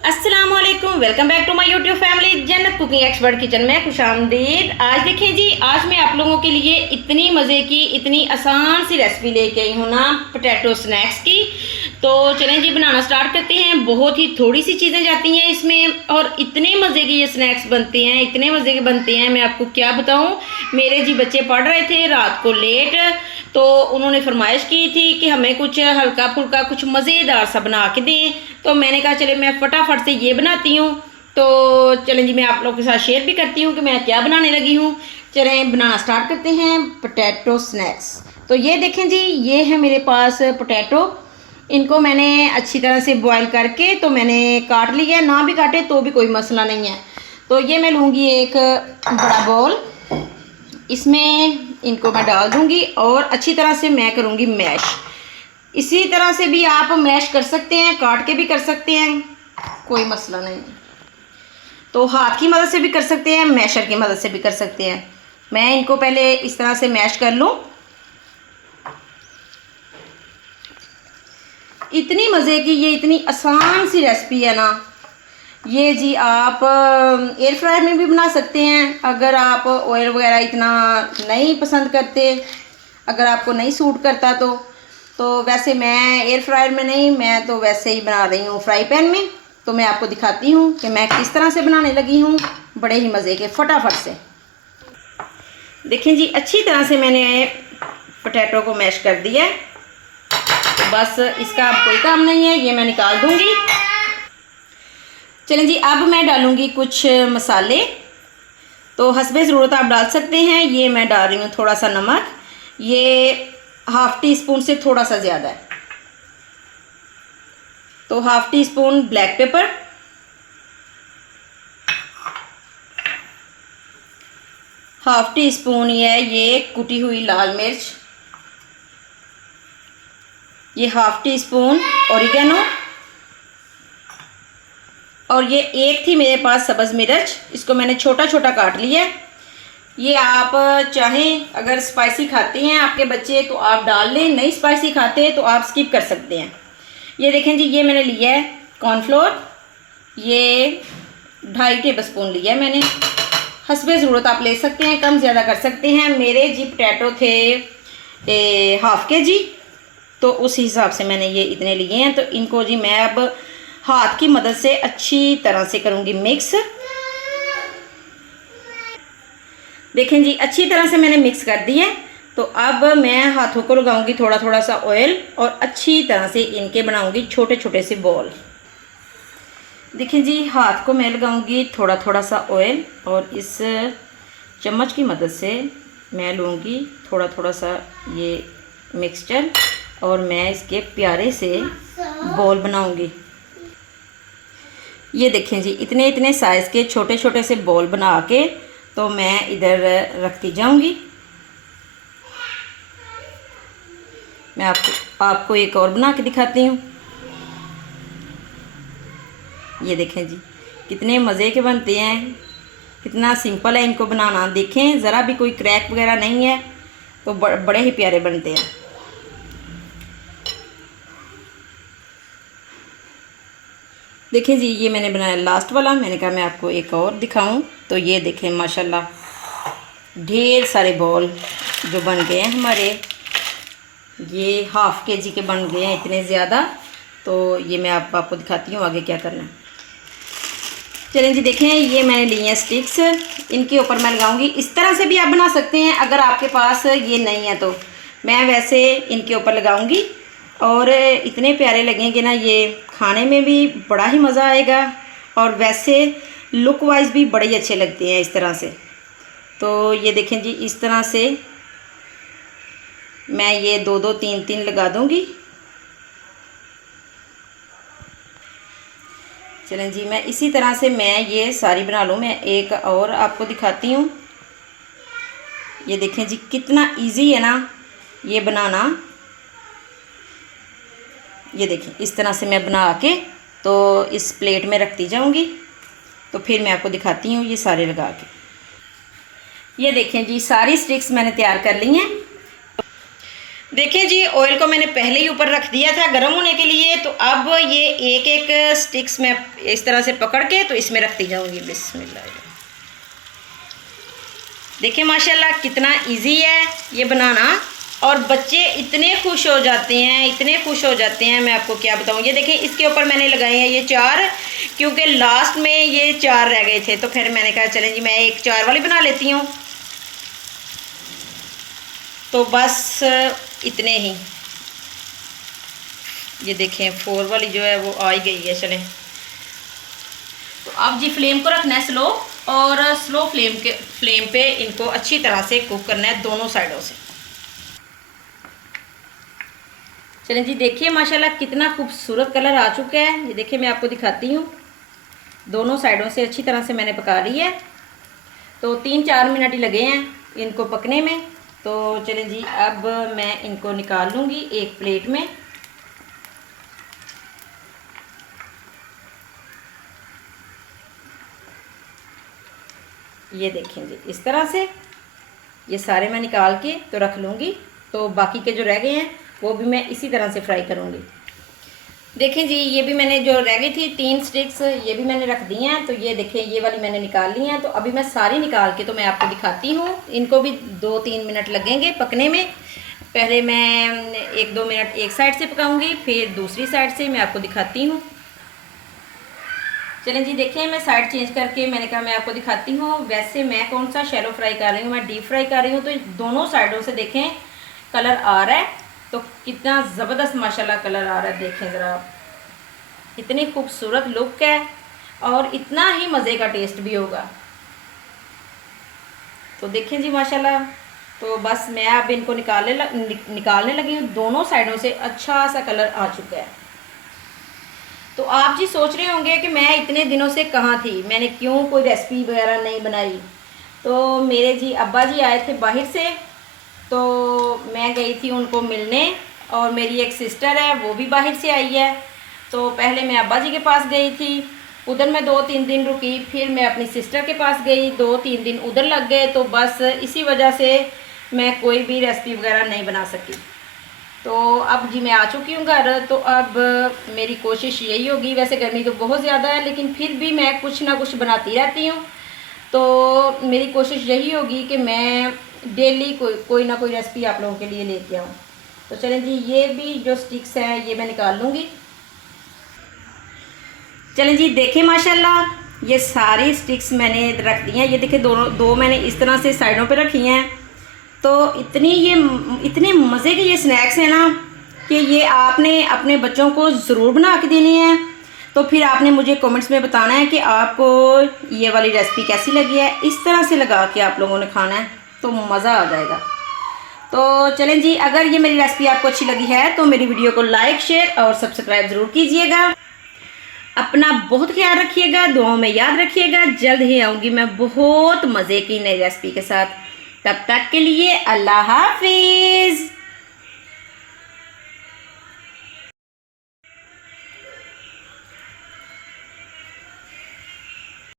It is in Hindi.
अस्सलामुअलैकुम, welcome back to my YouTube family Jannat cooking expert kitchen में खुशामदीद। आज देखें जी, आज मैं आप लोगों के लिए इतनी मज़े की इतनी आसान सी रेसिपी लेके आई हूँ ना, पोटैटो स्नैक्स की। तो चलें जी, बनाना स्टार्ट करते हैं। बहुत ही थोड़ी सी चीज़ें जाती हैं इसमें और इतने मज़े के ये स्नैक्स बनते हैं, इतने मज़े के बनते हैं, मैं आपको क्या बताऊँ। मेरे जी बच्चे पढ़ रहे थे रात को लेट, तो उन्होंने फरमाइश की थी कि हमें कुछ हल्का फुल्का कुछ मज़ेदार सा बना के दें। तो मैंने कहा चले मैं फटाफट से ये बनाती हूँ। तो चलें जी, मैं आप लोगों के साथ शेयर भी करती हूँ कि मैं क्या बनाने लगी हूँ। चलें बनाना स्टार्ट करते हैं पोटैटो स्नैक्स। तो ये देखें जी, ये है मेरे पास पोटैटो। इनको मैंने अच्छी तरह से बॉईल करके तो मैंने काट लिया है, ना भी काटे तो भी कोई मसला नहीं है। तो ये मैं लूँगी एक बड़ा बॉल, इसमें इनको मैं डाल दूँगी और अच्छी तरह से मैं करूँगी मैश। इसी तरह से भी आप मैश कर सकते हैं, काट के भी कर सकते हैं, कोई मसला नहीं। तो हाथ की मदद से भी कर सकते हैं, मैशर की मदद से भी कर सकते हैं। मैं इनको पहले इस तरह से मैश कर लूँ। इतनी मज़े की ये इतनी आसान सी रेसिपी है ना, ये जी आप एयर फ्रायर में भी बना सकते हैं। अगर आप ऑयल वगैरह इतना नहीं पसंद करते, अगर आपको नहीं सूट करता तो वैसे मैं एयर फ्रायर में नहीं, मैं तो वैसे ही बना रही हूँ फ्राई पैन में। तो मैं आपको दिखाती हूँ कि मैं किस तरह से बनाने लगी हूँ, बड़े ही मज़े के फटाफट से। देखें जी, अच्छी तरह से मैंने पोटैटो को मैश कर दिया है। तो बस इसका अब कोई काम नहीं है, ये मैं निकाल दूँगी। चलें जी, अब मैं डालूँगी कुछ मसाले। तो हस्बे ज़रूरत आप डाल सकते हैं। ये मैं डाल रही हूँ थोड़ा सा नमक, ये हाफ़ टी स्पून से थोड़ा सा ज़्यादा है। तो half tea spoon black pepper, half tea spoon ये कुटी हुई लाल मिर्च, ये हाफ़ टी स्पून ओरिगेनो, और ये एक थी मेरे पास सब्ज़ मिर्च, इसको मैंने छोटा छोटा काट लिया। ये आप चाहें अगर स्पाइसी खाते हैं आपके बच्चे तो आप डाल लें, नहीं स्पाइसी खाते तो आप स्किप कर सकते हैं। ये देखें जी, ये मैंने लिया है कॉर्नफ्लोर, ये 2.5 टेबल स्पून लिया है मैंने। हस्बे ज़रूरत आप ले सकते हैं, कम ज़्यादा कर सकते हैं। मेरे जी पोटैटो थे हाफ़ के जी, तो उस हिसाब से मैंने ये इतने लिए हैं। तो इनको जी मैं अब हाथ की मदद से अच्छी तरह से करूँगी मिक्स। देखें जी, अच्छी तरह से मैंने मिक्स कर दी है। तो अब मैं हाथों को लगाऊंगी थोड़ा थोड़ा सा ऑयल और अच्छी तरह से इनके बनाऊंगी छोटे छोटे से बॉल। देखें जी, हाथ को मैं लगाऊंगी थोड़ा थोड़ा सा ऑयल और इस चम्मच की मदद से मैं लूँगी थोड़ा थोड़ा सा ये मिक्सचर और मैं इसके प्यारे से बॉल बनाऊंगी। ये देखें जी, इतने इतने साइज़ के छोटे छोटे से बॉल बना के तो मैं इधर रखती जाऊंगी। मैं आपको एक और बना के दिखाती हूँ। ये देखें जी, कितने मज़े के बनते हैं, कितना सिंपल है इनको बनाना। देखें, ज़रा भी कोई क्रैक वगैरह नहीं है, तो बड़े ही प्यारे बनते हैं। देखें जी, ये मैंने बनाया लास्ट वाला, मैंने कहा मैं आपको एक और दिखाऊं। तो ये देखें माशाल्लाह, ढेर सारे बॉल जो बन गए हैं हमारे, ये हाफ़ के जी के बन गए हैं इतने ज़्यादा। तो ये मैं आपको दिखाती हूँ आगे क्या करना है। चलें जी, देखें ये मैंने लिए हैं स्टिक्स, इनके ऊपर मैं लगाऊंगी। इस तरह से भी आप बना सकते हैं अगर आपके पास ये नहीं है तो। मैं वैसे इनके ऊपर लगाऊंगी और इतने प्यारे लगेंगे ना, ये खाने में भी बड़ा ही मज़ा आएगा और वैसे लुक वाइज भी बड़े ही अच्छे लगते हैं इस तरह से। तो ये देखें जी, इस तरह से मैं ये 2-2 3-3 लगा दूंगी। चलें जी, मैं इसी तरह से मैं ये सारी बना लूँ। मैं एक और आपको दिखाती हूँ। ये देखें जी, कितना इजी है ना ये बनाना। ये देखें, इस तरह से मैं बना के तो इस प्लेट में रखती जाऊंगी। तो फिर मैं आपको दिखाती हूँ ये सारे लगा के। ये देखें जी, सारी स्टिक्स मैंने तैयार कर ली हैं। देखिए जी, ऑयल को मैंने पहले ही ऊपर रख दिया था गर्म होने के लिए। तो अब ये एक एक स्टिक्स मैं इस तरह से पकड़ के तो इसमें रखती जाऊंगी। बिस्मिल्लाह। देखिए माशाल्लाह कितना इजी है ये बनाना, और बच्चे इतने खुश हो जाते हैं, इतने खुश हो जाते हैं, मैं आपको क्या बताऊँ। ये देखिए इसके ऊपर मैंने लगाए हैं ये 4, क्योंकि लास्ट में ये 4 रह गए थे, तो फिर मैंने कहा चलें जी मैं एक 4 वाली बना लेती हूँ। तो बस इतने ही। ये देखें 4 वाली जो है वो आ ही गई है। चलें, तो अब जी फ्लेम को रखना है स्लो, और स्लो फ्लेम पे इनको अच्छी तरह से कुक करना है दोनों साइडों से। चलें जी, देखिए माशाल्लाह कितना खूबसूरत कलर आ चुका है। ये देखिए मैं आपको दिखाती हूँ, दोनों साइडों से अच्छी तरह से मैंने पका ली है। तो 3-4 मिनट ही लगे हैं इनको पकने में। तो चलें जी, अब मैं इनको निकाल लूँगी एक प्लेट में। ये देखें जी, इस तरह से ये सारे मैं निकाल के तो रख लूँगी। तो बाकी के जो रह गए हैं वो भी मैं इसी तरह से फ्राई करूँगी। देखें जी, ये भी मैंने जो रह गई थी 3 स्टिक्स, ये भी मैंने रख दी हैं। तो ये देखें ये वाली मैंने निकाल ली हैं। तो अभी मैं सारी निकाल के तो मैं आपको दिखाती हूँ। इनको भी 2-3 मिनट लगेंगे पकने में। पहले मैं 1-2 मिनट एक साइड से पकाऊँगी, फिर दूसरी साइड से मैं आपको दिखाती हूँ। चलें जी, देखिए मैं साइड चेंज करके मैंने कहा मैं आपको दिखाती हूँ। वैसे मैं कौन सा शैलो फ्राई कर रही हूँ, मैं डीप फ्राई कर रही हूँ। तो दोनों साइडों से देखें कलर आ रहा है, तो कितना ज़बरदस्त माशाल्लाह कलर आ रहा है। देखें ज़रा, इतनी खूबसूरत लुक है और इतना ही मज़े का टेस्ट भी होगा। तो देखें जी माशाल्लाह। तो बस मैं अब इनको निकालने लगी हूँ। दोनों साइडों से अच्छा सा कलर आ चुका है। तो आप जी सोच रहे होंगे कि मैं इतने दिनों से कहाँ थी, मैंने क्यों कोई रेसिपी वगैरह नहीं बनाई। तो मेरे जी अब्बा जी आए थे बाहर से, तो मैं गई थी उनको मिलने, और मेरी एक सिस्टर है वो भी बाहर से आई है। तो पहले मैं अब्बा जी के पास गई थी, उधर मैं 2-3 दिन रुकी, फिर मैं अपनी सिस्टर के पास गई, 2-3 दिन उधर लग गए। तो बस इसी वजह से मैं कोई भी रेसिपी वगैरह नहीं बना सकी। तो अब जी मैं आ चुकी हूँ घर। तो अब मेरी कोशिश यही होगी, वैसे गर्मी तो बहुत ज़्यादा है लेकिन फिर भी मैं कुछ ना कुछ बनाती रहती हूँ। तो मेरी कोशिश यही होगी कि मैं डेली कोई ना कोई रेसिपी आप लोगों के लिए लेके आऊँ। तो चलें जी, ये भी जो स्टिक्स हैं ये मैं निकाल लूँगी। चलें जी, देखें माशाल्लाह ये सारी स्टिक्स मैंने रख दी हैं। ये देखें दो मैंने इस तरह से साइडों पे रखी हैं। तो इतने मज़े के ये स्नैक्स हैं ना कि ये आपने अपने बच्चों को ज़रूर बना के देनी है। तो फिर आपने मुझे कमेंट्स में बताना है कि आपको ये वाली रेसिपी कैसी लगी है। इस तरह से लगा के आप लोगों ने खाना है तो मज़ा आ जाएगा। तो चलें जी, अगर ये मेरी रेसिपी आपको अच्छी लगी है तो मेरी वीडियो को लाइक, शेयर और सब्सक्राइब ज़रूर कीजिएगा। अपना बहुत ख्याल रखिएगा, दुआओं में याद रखिएगा। जल्द ही आऊँगी मैं बहुत मज़े की नई रेसिपी के साथ। तब तक के लिए अल्लाह हाफिज़।